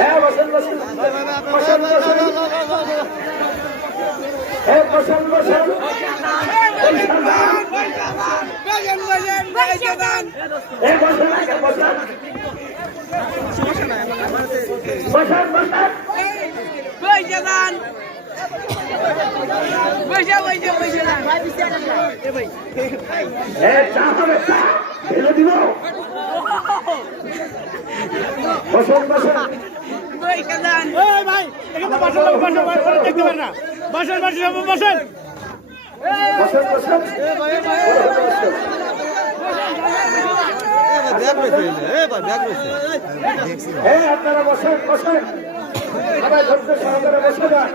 হ্যাঁ বসেন বসেন বসেন বসেন হ্যাঁ বসেন বসেন আপনারা বসেন বসেন সবাই ধৈর্য সহকারে বসে যান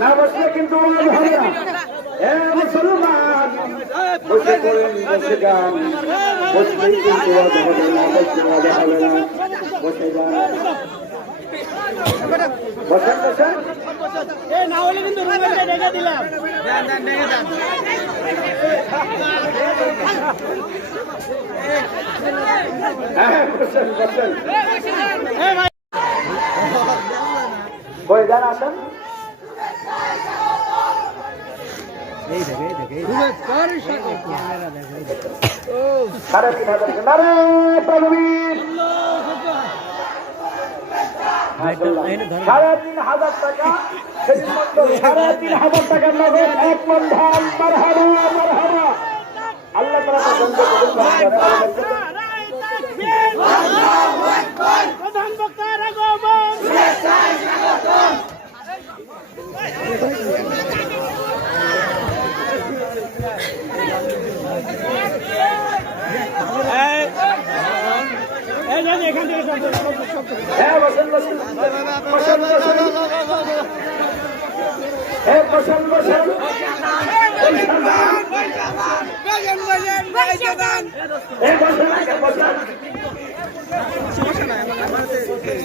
না বসলে কিন্তু হবে না মুসলমান বসে পড়েন বসে যান বসলেই কিন্তু হবে না বসলে হবে না বসে যান বসেন বসেন না হলে কিন্তু রেখে দিলাম বসেন বসেন বই যান আসেন সাড়ে 3,000 নারে প্রভুবীর 3,500 টাকা 3,500 টাকার নগদ এক মন ধান মারহাবা মারহাবা আল্লাহ তাআলা পছন্দ করুন প্রধান বক্তার আগমন এখান থেকে হ্যাঁ বসেন বসেন বসেন বসেন হ্যাঁ বসেন বসেন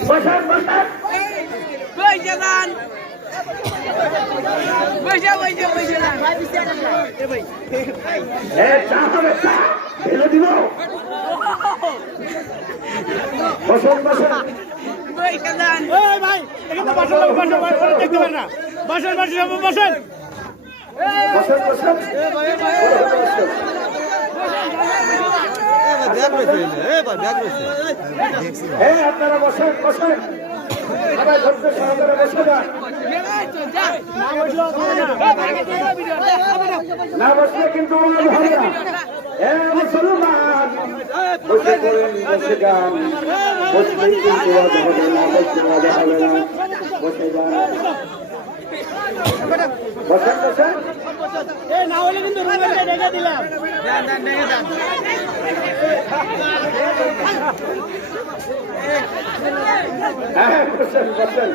বসেন বসেন ভাই এখানে দেখতে পারেন না বসেন বসেন বসেন বসেন বসেন হ্যাঁ আপনারা বসেন বসেন সবাই ধৈর্য সহকারে বসে যান না বসলে কিন্তু হবে না হ্যাঁ মুসলমান বসে পড়েন বসে যান বসলেই কিন্তু হবে না বসলে হবে না বসে যান বসেন বসেন না হলে কিন্তু রেখে দিলাম হ্যাঁ বসেন বসেন